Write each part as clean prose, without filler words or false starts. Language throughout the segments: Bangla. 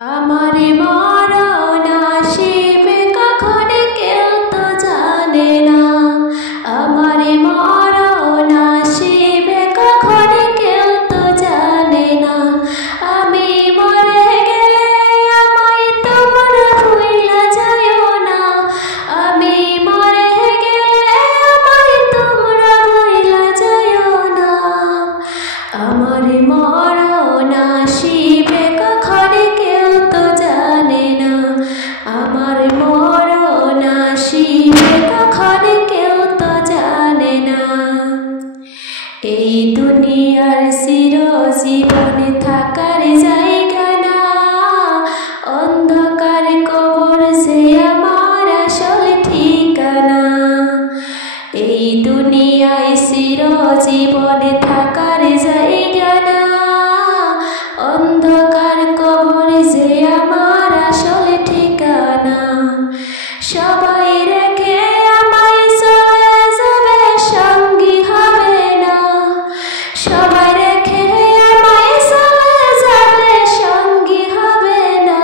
আমারে মরণ আসিবে কখন কেউ তো জানে না। আমারে মরণ আসিবে কখন কেউ তো জানে না। আমি মরে গেলে আমায় তোমরা ভুইলা যাইও না। আমি মরে গেলে আমায় তোমরা ভুইলা যাইও না। আমারে মরণ আসিবে কখন কেউ তো জানে না। আমার মরণ আসিবে কখন কেউ তো জানে না। এই দুনিয়ার চিরজীবনে থাকার জায়গা না, অন্ধকার কবর সে আমার আসল ঠিকানা। এই দুনিয়ায় চিরজীবনে থাকার জায়গা না, অন্ধকার কবর যে আমার আসল ঠিকানা। সবাই রেখে আমায় চলে যাবে, সঙ্গী হবে না। সবাই রেখে আমায় চলে যাবে, সঙ্গী হবে না।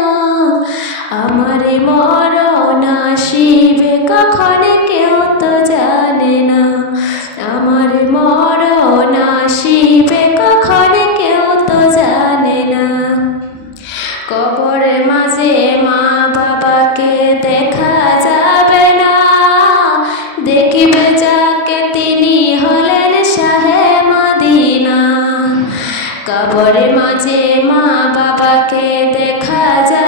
আমার মরণ আসিবে কখন কেউ তো জানে না। আমার মরণ আসিবে কখন কেউ তো জানে না। কবরের মাঝে মা বাবাকে দেখা যাবে না, দেখিবে যাকে তিনি হলেন শাহে মদিনা। কবরের মাঝে মা বাবাকে দেখা যাবে